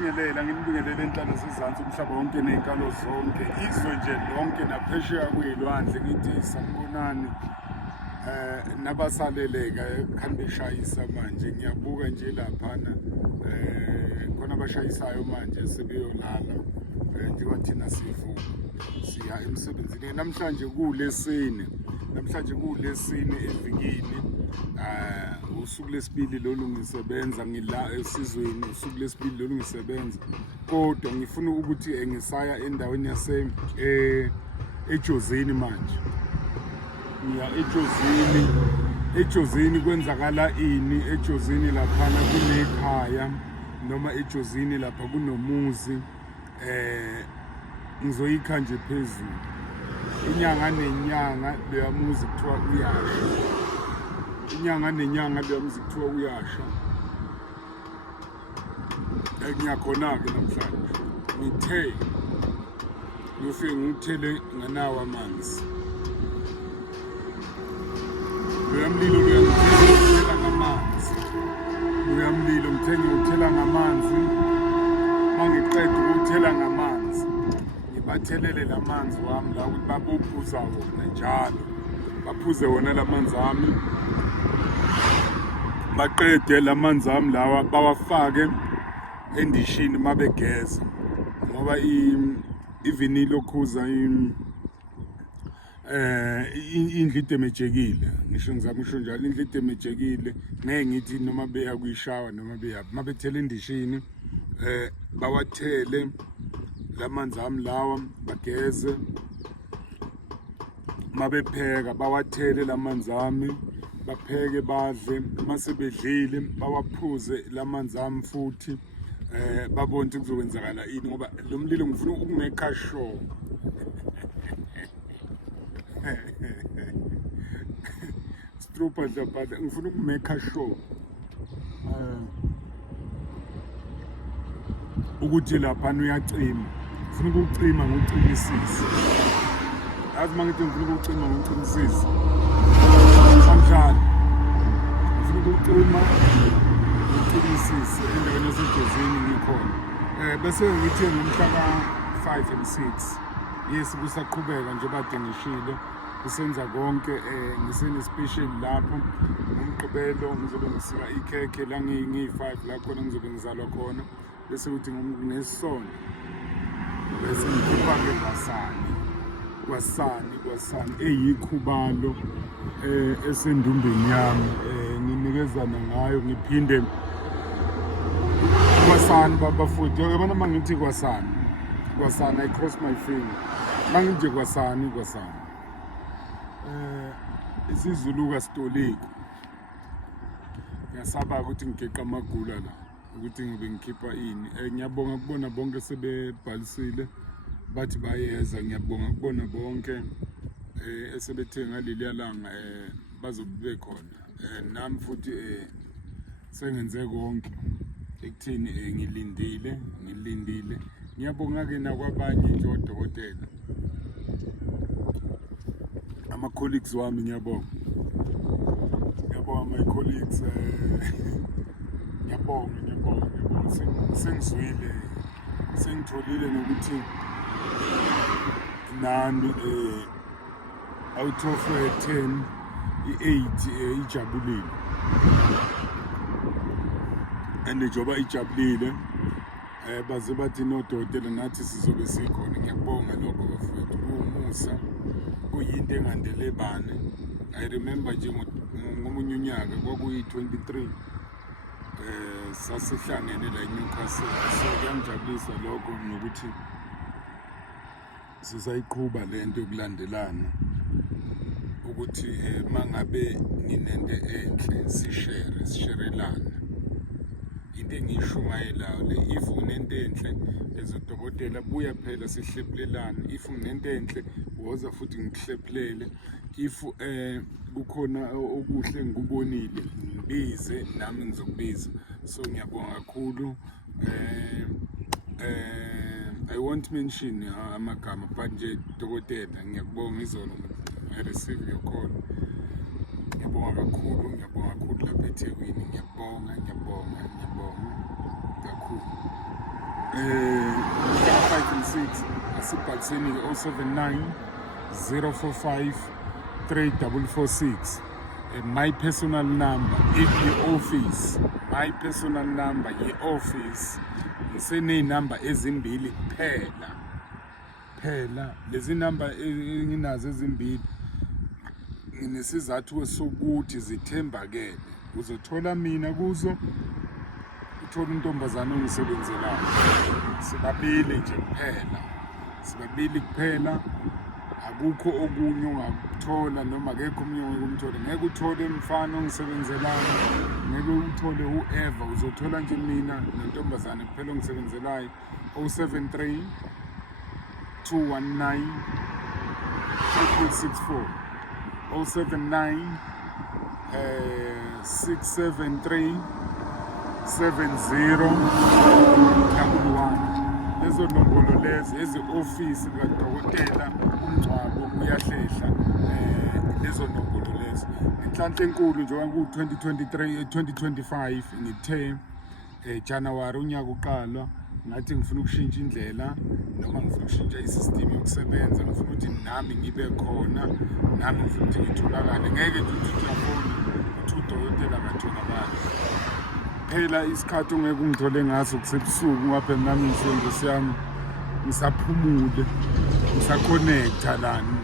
ngiyabingelela nginibingelele enhlalo sezantsi umhlaba wonke ney'nkalo zonke izwe nje lonke naphesheya kwey'lwandle ngithi sanibonani nabasaleleka khani beshayisa manje ngiyabuka nje laphana khona abashayisayo manje sebeyolala njengoba thina sivuka siya emsebenzini namhlanje kuLesine evikini usuku lesibili lolu ngisebenza ngila esizweni usuku lesibili lolu ngisebenza kodwa ngifuna ukuthi ngisaya endaweni eJozini manje ngiya eJozini kwenzakala ini eJozini laphana kunekhaya noma eJozini lapha kunomuzi ngizoyikha nje phezulu inyanga nenyanga leya muzi kuthiwa uyasha uyasha ngiyakhona-ke namhlanje ngifike ngithele nganawo amanzi loyamlilo uyangithela ngamanzi ngithela ngamanzi mangiqeda ukuthela ngamanzi ngibathelele lamanzi wami la ukuthi babophuza wona njalo baphuze wona lamanzi ami baqede lamanzi ami lawa bawafake endishini mabegeza ngoba ivinilo khuza indlu idemejekile ngisho ngizama usho njalo indlu idemejekile ngeke ngithi noma beya kuyishawa noma beya mabethele endishini bawathele lamanzi ami lawa bageze mabepheka bawathele lamanzi ami bapheke badle mase bedlile bawaphuze lamanzi ami futhi babone ukuthi kuzokwenzakala ini ngoba lo mlilo ngifuna ukumake sure stropa zabada ngifuna ukumake sure ukuthi lapha uyacima ngifuna ukucima ngokucinisisa yazi mangithi ngifuna ukucima ngokucinisisa kanjani ngifuna ukucima ngokucinisisa endaweni yaseJozini ngikhona bese ngithi ngomhla ka-5 and 6 yes kusaqhubeka nje bade ngishilo kusenza konke ngisenespecial lapho ngomgqibelo ngizobe ngisika ikhekhe la ngiyi-5 la khona ngizobe ngizalwa khona bese kuthi ngesono bese ngikhupha-ke kwasani eyikhubalo esendumbeni yami nginikezana ngayo ngiphinde kwasani babafowethu yabona uma ngithi kwasani I cross my finger manginje kwasani isiZulu kasitoliko ngiyasaba ukuthi ngigeqa amagula la ukuthi ngibe ngikhipha ini ngiyabonga kubona bonke sebebhalisile bathi bayeza ngiyabonga kubona bonke esebethe ngaleli langa bazobe khona nami futhi sengenze konke ekuthini ngilindile ngiyabonga-ke nakwabanye nje odokotela ama-colleagues wami ngiyabonga my colleagues ngiyabonga sengizwile sengitholile nokuthi nami out of 10 i-8 ijabulile and njengoba ijabulile baze bathi nodokotela nathi sizobe sikhona ngiyabonga lokho bafowethu kuwumusa kuyinto engandele bane I remember nje ngomunye unyaka kwakuyi-23 sasihlangene la eNewcastle so kuyangijabulisa lokho nokuthi sisayiqhuba lento yokulandelana ukuthi mangabe nginento enhle sisherelana into engiyishumayelayo le if unento enhle ezodokotela buya phela sihlephulelane if unento enhle woza futhi ngikuhlephulele if kukhona okuhle ngikubonile ngibize nami ngizokubiza so ngiyabonga kakhulu I won't mention amagama but nje dokotela ngiyakubonga izolo I receive your call ngiyabonga kakhulu lapha eThekwini ngiyabonga kakhulu 5 and 6 asibhaliseni 079 045 3446. My personal number office, my personal number office iseney'namba ezimbili phela lezi namba enginazo ezimbili nginesizathu sokuthi zithembakele. Uzothola mina kuzo, uthola untombazane ongisebenzelayo, sibabili nje kuphela, akukho okunye ongakuthola noma akekho omunye ongeke umthole. Ngeke uthole umfana ongisebenzelayo, ngeke uthole whoever, uzothola nje mina nentombazane kuphela ongisebenzelayo. 073 219 3464 079 673 7011. Lezo nombolo lezo ezi-ofisi likadokotela uMngcwabo uyahlehla lezo nombolo lezo. Inhlanhla enkulu njengoba ku-2025 ngithe January unyaka uqalwa ngathi ngifuna ukushintsha indlela noma ngifuna ukushintsha isystem yokusebenza, ngifuna ukuthi nami ngibe khona, nami ngifuna ukuthi ngitholakale. Ngeke nje ukuthi uyafona ukuthi udokotela akatholakali phela isikhathi ongeke ungithole ngaso kusebusuku ngapha nami ngisenze yami ngisaphumule, ngisaconnecta lana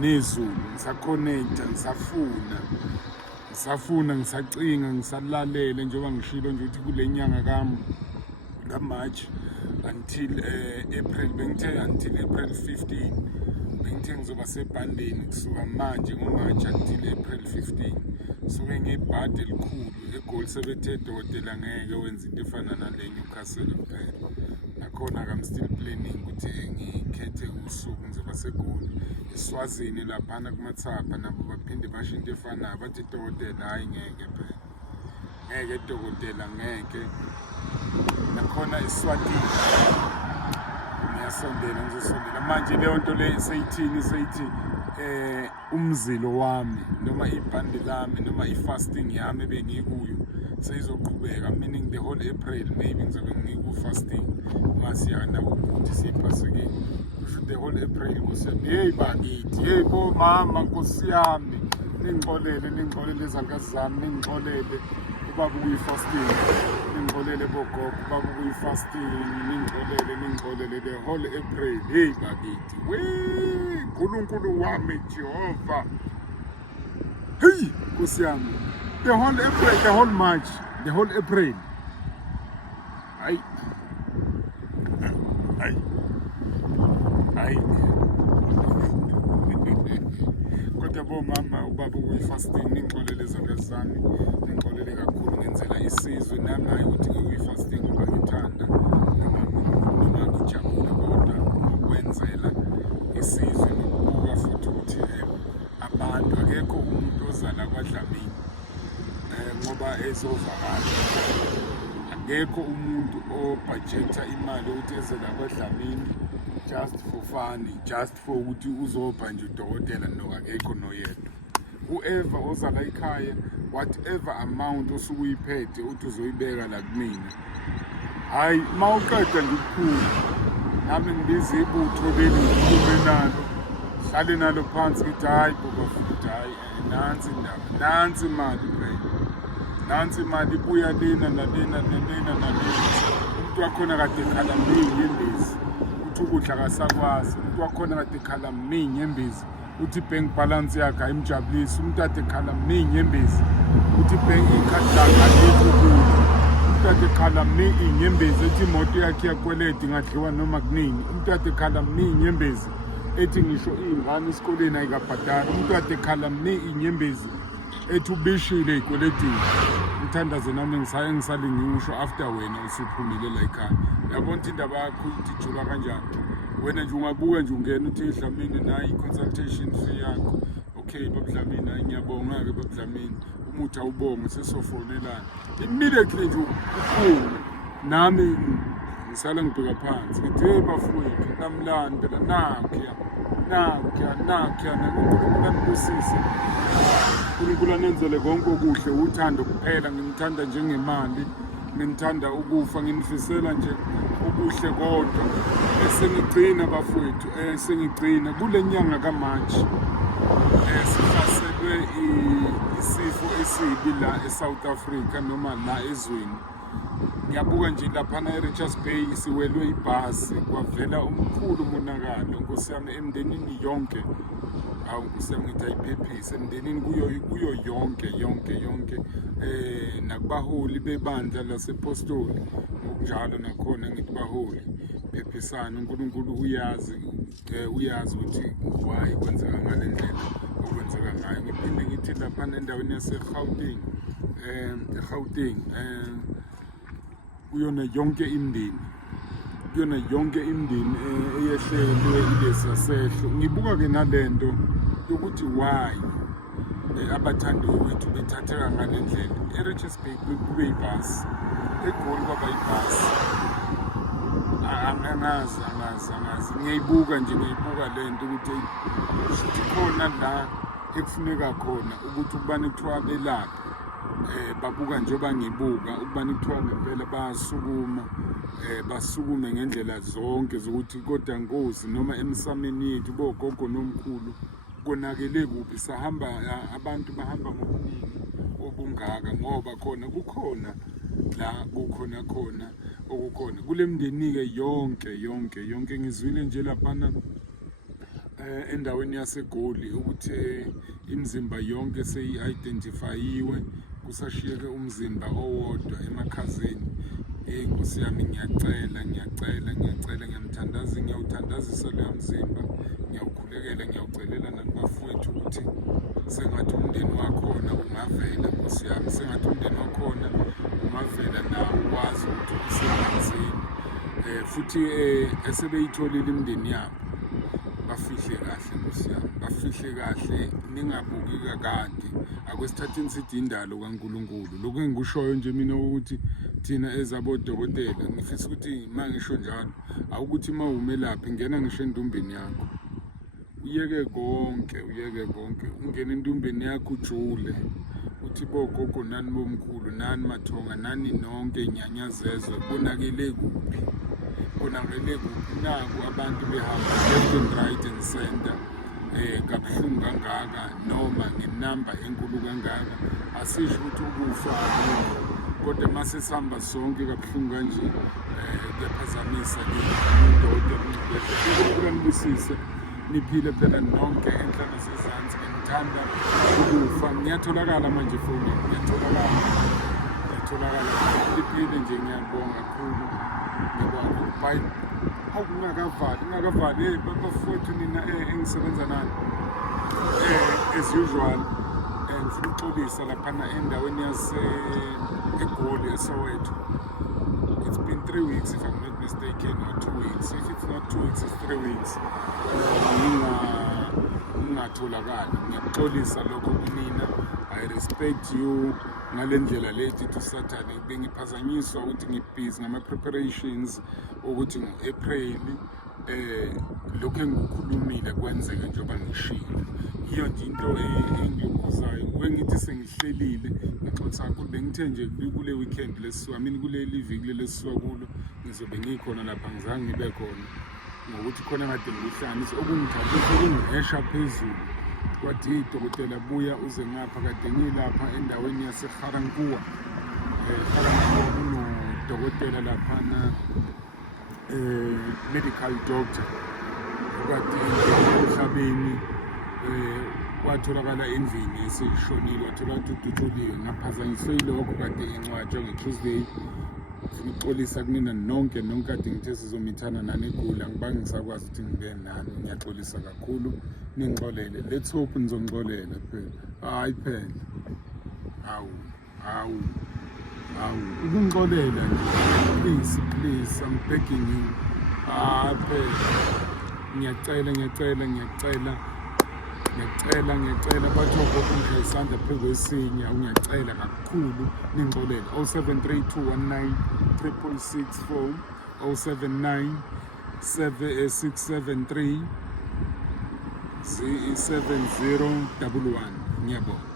nezulu, ngisaconnecta, ngisafuna, ngisacinga, ngisalalele njengoba ngishilo nje ukuthi kule nyanga ka-March until April, bengithe until April 15 bengithe ngizoba sebhandeni kusuka manje ngo-March until April 15. Suke ngebhadi elikhulu eGoli, sebethe dokotela ngeke wenza into efana nale Newcastle kuphela. Nakhona I'm still planning ukuthi ngikhethe usuku ngizoba seGoli. eSwazini laphana kumathapha nabo baphinde basho into efanayo, bathi dokotela hayi ngeke phela, ngeke dokotela ngeke. Nakhona eSwatini ngiyasondela, ngizosondela manje. Leyo nto le seyithi umzilo wami noma ibhande lami noma i-fasting yami ebengikuyo seyizoqhubeka, meaning the whole April maybe ngizobe ngiku-fasting masiyana ukuthi siyiphasikile. Kusho the whole April kusiyami, hey bakithi, hey bomama, Nkosi yami, ningixolele izalukazi zami, ningixolele ubaba ukuyi-fasting, ningixolele bogogo ubaba ukuyi-fasting, ningixolele the whole April. Hey bakithi, Nkulunkulu wami Jehova, hey Nkosi yami, the whole April, the whole March, the whole April. Hayi kodwa bomama ubaba ukuyi-fasting, ningixolele izalukazi zami, ningixolele kakhulu, ngenzela isizwe nami hayi ukuthi ngiyi-fasting ngoba ngithanda noma ngijabula, kodwa ukwenzela isizwe nokubuka futhi ukuthi abantu, akekho umuntu ozala kwaDlamini ngoba ezovakala, akekho umuntu obhajetha imali ukuthi ezela kwaDlamini just for fun, just for ukuthi uzopha nje udokotela, akekho noyedwa. Whoever ozala ekhaya, whatever amount osuke uyiphethe uthi uzoyibeka la kumina, hayi mawuqeda nje ukukhulu nami ngibiza ibutho leli ngikhulume nalo, hlale nalo phansi ngithi hayi baba futhi, hayi nansi indaba, nansi imali phela, nansi imali ibuya lena nalena. Umuntu wakhona kade ekhala nyembezi uthi ukudla akasakwazi, umuntu wakhona kade ekhala nyembezi uthi bank balance yakhe ayimjabulisi, umuntu kade ekhala nyembezi uthi bank ikhadi lakhe alikho ukudla, umuntu kade ekhala nyembezi ethi imoto yakhe iyakweleta ingadliwa noma kuningi, umuntu kade ekhala nyembezi ethi ngisho iy'ngane esikoleni ayikabhadali, umuntu kade ekhala inyembezi ethi ubishile ey'kweletini. Ngithandaze nami ngisale ngisho after wena usuphumile la ekhaya. Uyabona ukuthi indaba yakho ijula kanjani? Wena nje ungabuka nje ungena uthi Dlamini nayi i-consultation fee yakho. Okay baBdlamini, hayi ngiyabonga-ke baBdlamini, umuthi awubonge sesofonelana immediately nje uphume. Nami ngisala ngibheka phansi ngithi hey bafowethu, namlani phela nakhiya uNkulunkulu anibusise, uNkulunkulu anenzele konke okuhle, uthando kuphela. Ngimthanda njengemali, ngithanda ukufa, nginifisela nje ubuhle kodwa. Sengigcina bafowethu, sengigcina kule nyanga kaMarch sihlaselwe isifo esibi la eSouth Africa noma la ezweni. Ngiyabuka nje laphana eRichards Bay siwelwe ibhasi, kwavela umkhulu umonakalo. Nkosi yami, emndenini yonke, hawu Nkosi yami, ngithi ayiphephise emndenini kuyo yonke, nakubaholi bebandla lasepostoli ngokunjalo nakhona ngithi baholi phephisana. uNkulunkulu uyazi ukuthi why kwenzeka ngale ndlela okwenzeka ngayo. Ngiphinde ngithi laphana endaweni yaseGauteng, kuyona yonke imindeni eyehlelwe ilesi sehlo. Ngibuka-ke nalento yokuthi why abathandi wethu bethatheka ngale ndlela. eRichards Bay kube yibhasi, eGoli kwaba yibhasi. Angazi. Ngiyayibuka lento ukuthi khona la ekufuneka khona ukuthi ukubani kuthiwa belapha. Babuka njengoba ngibuka ukubani kuthiwa ngempela bayasukuma, basukume ngendlela zonke zokuthi kodwa Nkosi, noma emsameni yethu bogogo nomkhulu konakele kuphi, sahamba abantu bahamba ngobuningi obungaka, ngoba kukhona la kukhona okukhona kule mndeni-ke yonke. Ngizwile nje laphana endaweni yaseGoli ukuthi imizimba yonke seyi-identifayiwe, kusashiyeke umzimba owodwa emakhazeni. Nkosi yami, ngiyacela, ngiyawuthandazisa loyo mzimba, ngiyawukhulekela, ngiyawucelela nakubafowethu ukuthi sengathi umndeni wakhona ungavela. Nkosi yami, sengathi umndeni wakhona ungavela nawo ukwazi ukuthi usebenzeni, futhi esebeyitholile imindeni yabo bafihle kahle. Nkosi yami, bafihle kahle, ningabuki kakade. Akwesithatheni sithi indalo kaNkulunkulu. Lokhu engikushoyo nje mina ukuthi thina ezabodokotela, ngifisa ukuthi uma ngisho njalo awukuthi uma umelaphi ngena ngisho endumbeni yakho, uyeke konke, ungene endumbeni yakho ujule uthi bogogo nani bomkhulu, nani mathonga, nani nonke inyanyazezwe, konakele kuphi. Naku abantu behamba left and right and center, kabuhlungu kangaka noma ngenamba enkulu kangaka. Asisho ukuthi ukufa kodwa mase sihamba sonke kabuhlungu kanje, kuyaphazamisa udokotela nibusise, niphile phela nonke enhla nasezansi. Ngithanda ukufa, ngiyatholakala manje efoni, ngiyatholakala, niphile nje. Ngiyabonga kakhulu. Bye. Ungakavali bafowethu nina engisebenza nani, as usual. Ngifuna ukuxolisa laphana endaweni eGoli eSoweto. It's been 3 weeks if I'm not mistaken, or 2 weeks. If it's not 2 weeks, it's 3 weeks. Ngingatholakali. Ngiyaxolisa lokho kunina. I respect you ngale ndlela lethi uSathane bengiphazanyiswa ukuthi ngibhizi ngama-preparations ukuthi ngo-April lokhu engikukhulumile kwenzeke njengoba ngishilo. Iyo nje into engiyokhuzayo. Bengithi sengihlelile ngixoxa kakhulu, bengithe nje kule weekend lesisuka, kuleli viki lesisuka kulo ngizobe ngikhona lapha, ngizange ngibe khona ngokuthi khona kade ngikuhlanganisa okungithathisa okungihesha phezulu. Kwathi idokotela buya uze ngapha, kade ngilapha endaweni yaseGarankuwa. Kunodokotela laphana, medical doctor, kade emhlabeni watholakala endlini esishonile, watholakala ukuthi udutshuliwe. Ngaphazanyiswe yilokho kade incwatshwa ngeTuesday. Ngixolisa kunina nonke kade ngithe sizomithana nani eGoli, angibange ngisakwazi ukuthi ngibe nani. Ngiyaxolisa kakhulu, ningixolele. Let's hope nizongixolela phela, hayi phela hawu ukungixolela nje, please, I'm begging you. Hayi phela, ngiyacela bathi ogogo ngishaya isandla phezu kwesinye. Ngiyacela kakhulu ningixolele. 073219 666 079 673 7011. Ngiyabonga.